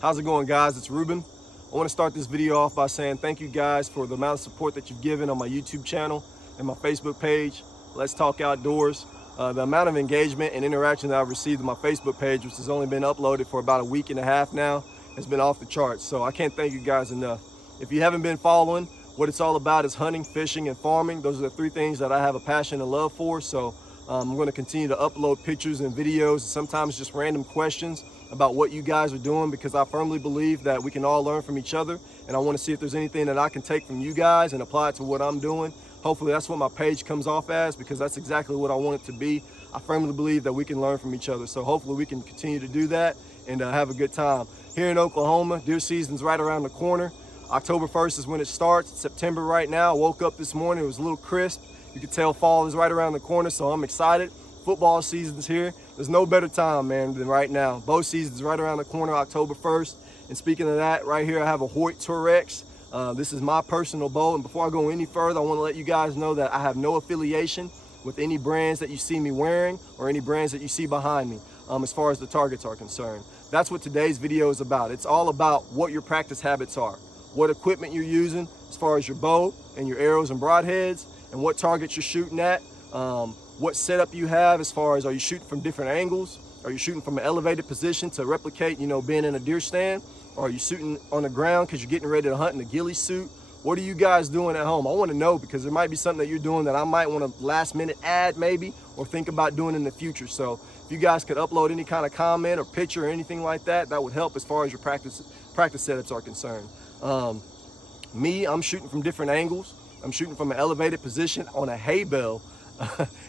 How's it going, guys? It's Ruben. I want to start this video off by saying thank you guys for the amount of support that you've given on my YouTube channel and my Facebook page, Let's Talk Outdoors. The amount of engagement and interaction that I've received on my Facebook page, which has only been uploaded for about a week and a half now, has been off the charts. So I can't thank you guys enough. If you haven't been following, what it's all about is hunting, fishing, and farming. Those are the three things that I have a passion and love for. So I'm going to continue to upload pictures and videos, and sometimes just random questions about what you guys are doing, because I firmly believe that we can all learn from each other, and I want to see if there's anything that I can take from you guys and apply it to what I'm doing. Hopefully that's what my page comes off as, because that's exactly what I want it to be. I firmly believe that we can learn from each other, so hopefully we can continue to do that and have a good time. Here in Oklahoma, deer season's right around the corner. October 1st is when it starts. It's September right now. I woke up this morning, it was a little crisp. You can tell fall is right around the corner, so I'm excited. Football season's here. There's no better time, man, than right now. Bow season's right around the corner, October 1st. And speaking of that, right here I have a Hoyt Tourex. This is my personal bow, and before I go any further, I want to let you guys know that I have no affiliation with any brands that you see me wearing or any brands that you see behind me as far as the targets are concerned. That's what today's video is about. It's all about what your practice habits are, what equipment you're using as far as your bow and your arrows and broadheads, and what targets you're shooting at, what setup you have as far as, are you shooting from different angles? Are you shooting from an elevated position to replicate, being in a deer stand? Or are you shooting on the ground because you're getting ready to hunt in a ghillie suit? What are you guys doing at home? I want to know, because there might be something that you're doing that I might want to last minute add maybe, or think about doing in the future. So if you guys could upload any kind of comment or picture or anything like that, that would help as far as your practice setups are concerned. I'm shooting from different angles. I'm shooting from an elevated position on a hay bale.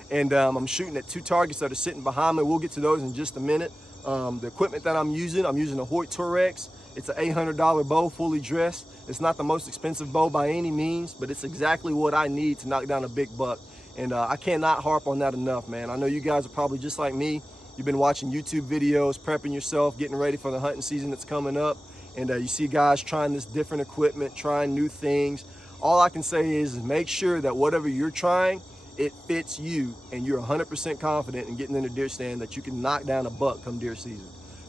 And I'm shooting at two targets that are sitting behind me. We'll get to those in just a minute. The equipment that I'm using a Hoyt Tourex. It's an $800 bow, fully dressed. It's not the most expensive bow by any means, but it's exactly what I need to knock down a big buck. And I cannot harp on that enough, man. I know you guys are probably just like me. You've been watching YouTube videos, prepping yourself, getting ready for the hunting season that's coming up. And you see guys trying this different equipment, trying new things. All I can say is make sure that whatever you're trying, it fits you, and you're 100% confident in getting in a deer stand that you can knock down a buck come deer season.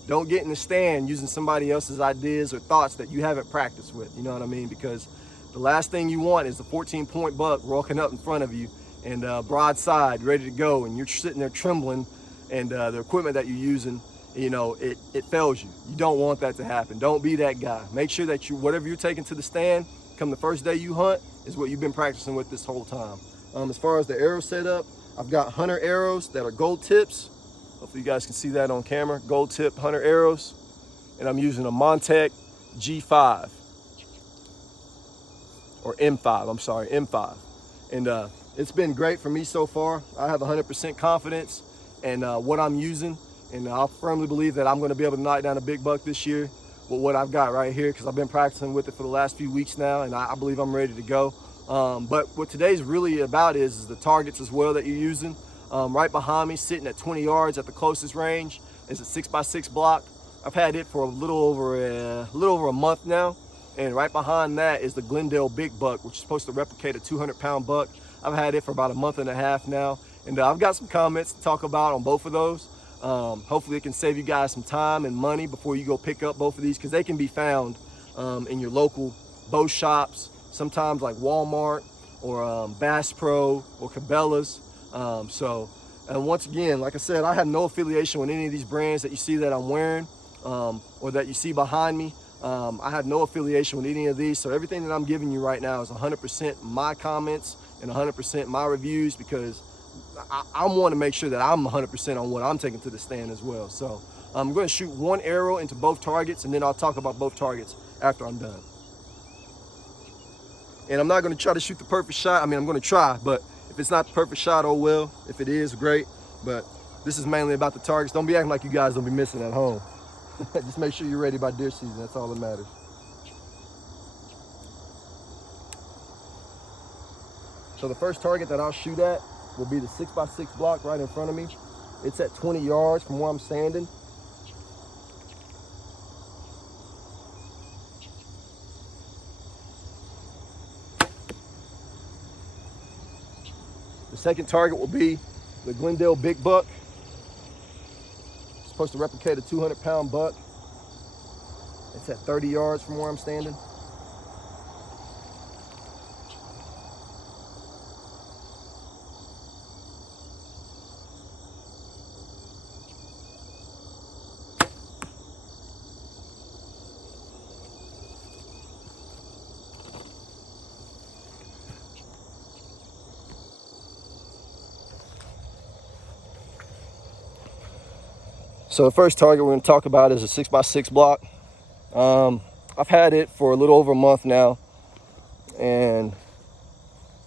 Don't get in the stand using somebody else's ideas or thoughts that you haven't practiced with, you know what I mean? Because the last thing you want is a 14-point buck walking up in front of you and broadside, ready to go, and you're sitting there trembling, and the equipment that you're using, it fails you. You don't want that to happen. Don't be that guy. Make sure that whatever you're taking to the stand, come the first day you hunt, is what you've been practicing with this whole time. As far as the arrow setup, I've got hunter arrows that are gold tips. Hopefully you guys can see that on camera. Gold tip hunter arrows. And I'm using a Montec G5. Or M5, I'm sorry, M5. And it's been great for me so far. I have 100% confidence in what I'm using. And I firmly believe that I'm going to be able to knock down a big buck this year with what I've got right here, because I've been practicing with it for the last few weeks now, and I believe I'm ready to go. But what today's really about is the targets as well that you're using. Right behind me, sitting at 20 yards at the closest range, is a 6x6 block. I've had it for a little over a month now. And right behind that is the GlenDel Big Buck, which is supposed to replicate a 200-pound buck. I've had it for about a month and a half now. And I've got some comments to talk about on both of those. Hopefully it can save you guys some time and money before you go pick up both of these, because they can be found in your local bow shops, sometimes like Walmart or Bass Pro or Cabela's. And once again, like I said, I have no affiliation with any of these brands that you see that I'm wearing or that you see behind me. I have no affiliation with any of these, so everything that I'm giving you right now is 100% my comments and 100% my reviews, because I want to make sure that I'm 100% on what I'm taking to the stand as well. So I'm going to shoot one arrow into both targets, and then I'll talk about both targets after I'm done. And I'm not going to try to shoot the perfect shot. I mean, I'm going to try, but if it's not the perfect shot, oh well. If it is, great. But this is mainly about the targets. Don't be acting like you guys don't be missing at home. Just make sure you're ready by deer season. That's all that matters. So the first target that I'll shoot at will be the 6x6 block right in front of me. It's at 20 yards from where I'm standing. The second target will be the GlenDel Big Buck. It's supposed to replicate a 200-pound buck. It's at 30 yards from where I'm standing. So the first target we're going to talk about is a 6x6 block. I've had it for a little over a month now, and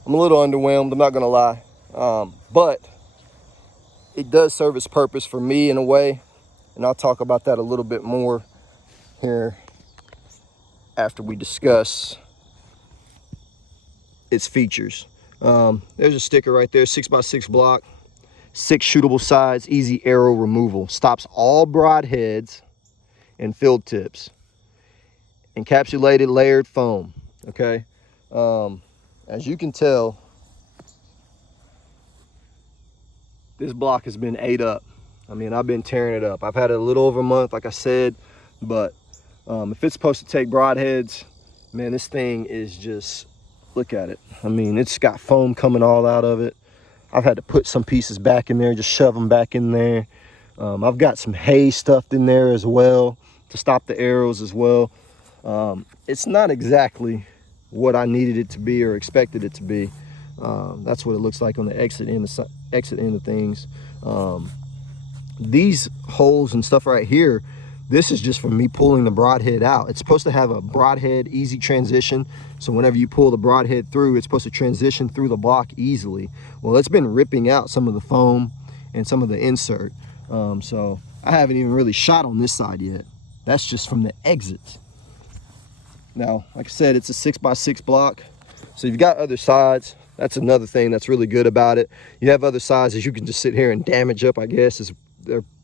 I'm a little underwhelmed, I'm not going to lie. But it does serve its purpose for me in a way, and I'll talk about that a little bit more here after we discuss its features. There's a sticker right there, 6x6 block, 6 shootable sides, easy arrow removal, stops all broadheads and field tips, encapsulated layered foam. Okay, as you can tell, this block has been ate up. I mean, I've been tearing it up. I've had it a little over a month, like I said, but if it's supposed to take broadheads, man, this thing is just, look at it. I mean, it's got foam coming all out of it. I've had to put some pieces back in there, just shove them back in there. I've got some hay stuffed in there as well to stop the arrows as well. It's not exactly what I needed it to be or expected it to be. That's what it looks like on the exit end of things. These holes and stuff right here, this is just from me pulling the broadhead out. It's supposed to have a broadhead easy transition, so whenever you pull the broadhead through, it's supposed to transition through the block easily. Well, it's been ripping out some of the foam and some of the insert, so I haven't even really shot on this side yet. That's just from the exits. Now, like I said, it's a 6x6 block, so you've got other sides. That's another thing that's really good about it. You have other sides that you can just sit here and damage up, I guess.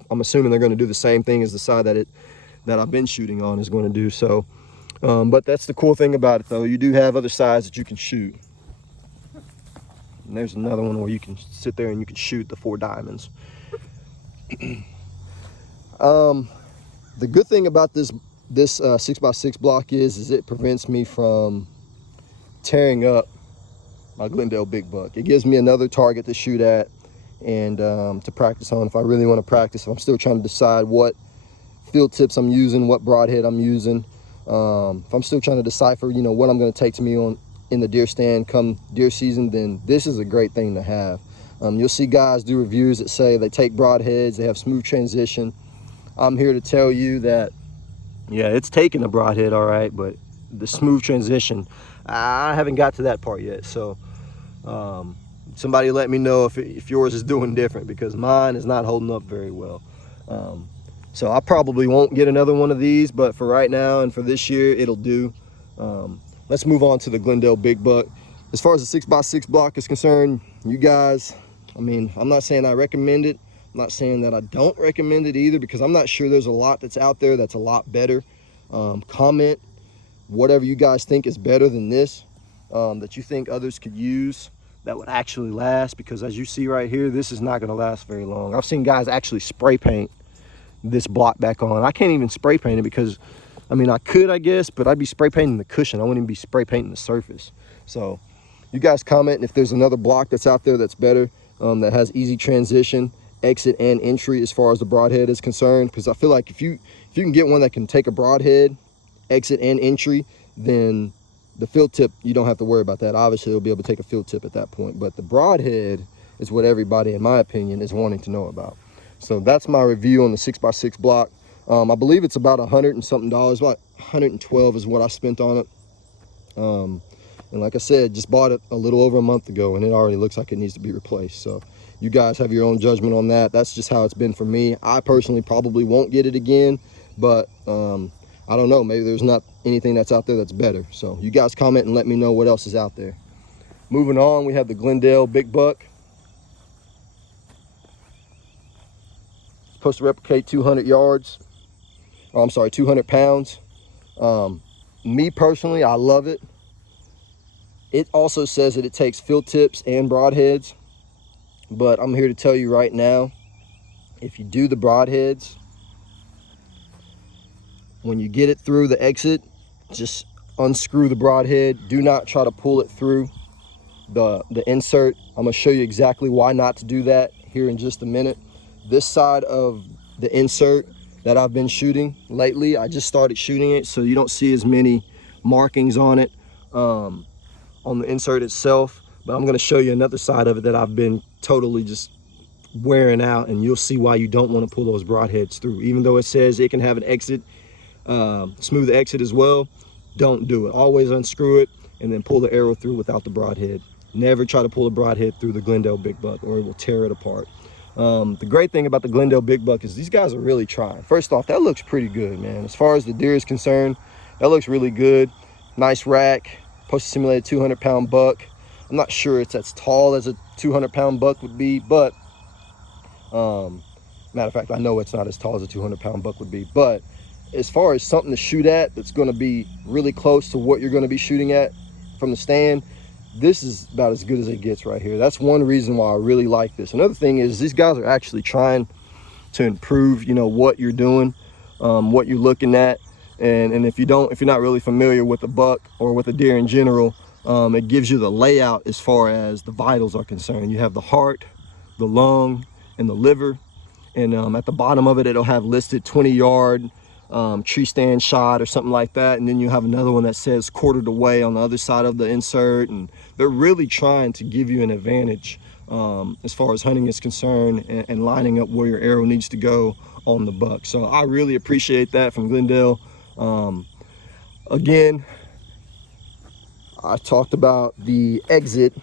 I'm assuming they're going to do the same thing as the side that I've been shooting on is going to do. So, but that's the cool thing about it, though. You do have other sides that you can shoot. And there's another one where you can sit there and you can shoot the 4 diamonds. The good thing about this 6x6 block is it prevents me from tearing up my GlenDel Big Buck. It gives me another target to shoot at and to practice on if I really want to practice. If I'm still trying to decide what field tips I'm using, what broadhead I'm using, if I'm still trying to decipher, you know, what I'm going to take to me on in the deer stand come deer season, then this is a great thing to have. You'll see guys do reviews that say they take broadheads, they have smooth transition. I'm here to tell you that, yeah, it's taking a broadhead all right, but the smooth transition, I haven't got to that part yet. So somebody let me know if yours is doing different, because mine is not holding up very well. So I probably won't get another one of these, but for right now and for this year, it'll do. Let's move on to the GlenDel Big Buck. As far as the 6x6 block is concerned, you guys, I mean, I'm not saying I recommend it. I'm not saying that I don't recommend it either, because I'm not sure there's a lot that's out there that's a lot better. Comment whatever you guys think is better than this, that you think others could use that would actually last, because as you see right here, this is not going to last very long. I've seen guys actually spray paint this block back on. I can't even spray paint it because, I mean, I could, I guess, but I'd be spray painting the cushion. I wouldn't even be spray painting the surface. So you guys comment if there's another block that's out there that's better, that has easy transition, exit and entry as far as the broadhead is concerned, because I feel like if you can get one that can take a broadhead, exit and entry, then the field tip, you don't have to worry about that. Obviously it'll be able to take a field tip at that point, but the broadhead is what everybody, in my opinion, is wanting to know about. So that's my review on the 6x6 block. I believe it's about $100 and something, about 112 is what I spent on it. And like I said, just bought it a little over a month ago, and it already looks like it needs to be replaced. So you guys have your own judgment on that. That's just how it's been for me. I personally probably won't get it again, but I don't know, maybe there's not anything that's out there that's better. So you guys comment and let me know what else is out there. Moving on, we have the GlenDel Big Buck. It's supposed to replicate 200 yards. Oh, I'm sorry, 200 pounds. Me personally, I love it. It also says that it takes field tips and broadheads, but I'm here to tell you right now, if you do the broadheads, when you get it through the exit, just unscrew the broadhead. Do not try to pull it through the insert. I'm gonna show you exactly why not to do that here in just a minute. This side of the insert that I've been shooting lately, I just started shooting it, so you don't see as many markings on it, on the insert itself. But I'm gonna show you another side of it that I've been totally just wearing out, and you'll see why you don't want to pull those broadheads through. Even though it says it can have an exit, smooth exit as well, don't do it. Always unscrew it and then pull the arrow through without the broadhead. Never try to pull the broadhead through the GlenDel Big Buck, or it will tear it apart. The great thing about the GlenDel Big Buck is these guys are really trying. First off, that looks pretty good, man. As far as the deer is concerned, that looks really good. Nice rack, supposed to simulate a 200-pound buck. I'm not sure it's as tall as a 200-pound buck would be, but matter of fact, I know it's not as tall as a 200-pound buck would be. But as far as something to shoot at that's going to be really close to what you're going to be shooting at from the stand, this is about as good as it gets right here. That's one reason why I really like this. Another thing is these guys are actually trying to improve, you know, what you're doing, what you're looking at. And if you're not really familiar with a buck or with a deer in general, it gives you the layout as far as the vitals are concerned. You have the heart, the lung, and the liver. And at the bottom of it, it'll have listed 20-yard tree stand shot or something like that. And then you have another one that says quartered away on the other side of the insert. And they're really trying to give you an advantage as far as hunting is concerned, and lining up where your arrow needs to go on the buck. So I really appreciate that from GlenDel. Again, I talked about the exit.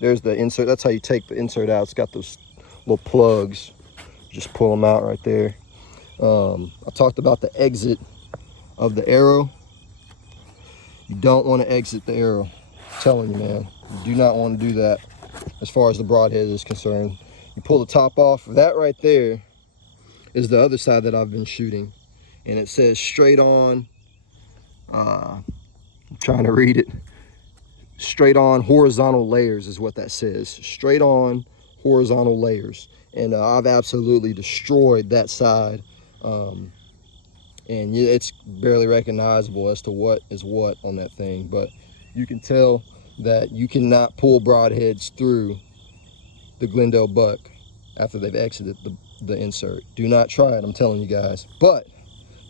There's the insert. That's how you take the insert out. It's got those little plugs. Just pull them out right there. I talked about the exit of the arrow. You don't want to exit the arrow. I'm telling you, man. You do not want to do that as far as the broadhead is concerned. You pull the top off. That right there is the other side that I've been shooting. And it says straight on, I'm trying to read it. Straight on horizontal layers is what that says. Straight on horizontal layers. And I've absolutely destroyed that side. And it's barely recognizable as to what is what on that thing. But you can tell that you cannot pull broadheads through the GlenDel buck after they've exited the insert. Do not try it, I'm telling you guys. But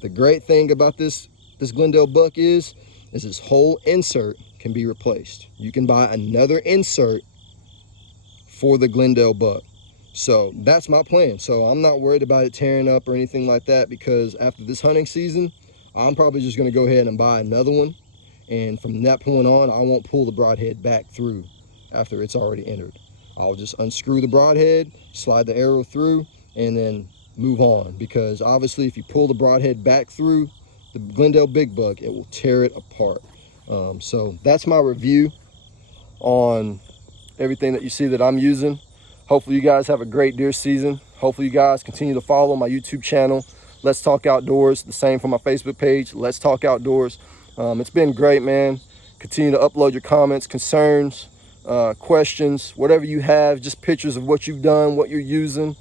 the great thing about this GlenDel buck is this whole insert can be replaced. You can buy another insert for the GlenDel buck. So that's my plan. So I'm not worried about it tearing up or anything like that, because after this hunting season, I'm probably just gonna go ahead and buy another one. And from that point on, I won't pull the broadhead back through after it's already entered. I'll just unscrew the broadhead, slide the arrow through, and then move on. Because obviously if you pull the broadhead back through the GlenDel Big Buck, it will tear it apart. So that's my review on everything that you see that I'm using. Hopefully you guys have a great deer season. Hopefully you guys continue to follow my YouTube channel, Let's Talk Outdoors. The same for my Facebook page, Let's Talk Outdoors. It's been great, man. Continue to upload your comments, concerns, questions, whatever you have, just pictures of what you've done, what you're using,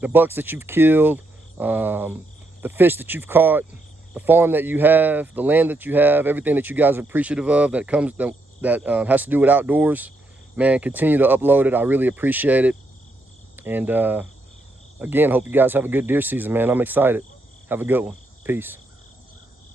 the bucks that you've killed, the fish that you've caught, the farm that you have, the land that you have, everything that you guys are appreciative of that has to do with outdoors. Man, continue to upload it. I really appreciate it. And again, hope you guys have a good deer season, man. I'm excited. Have a good one. Peace.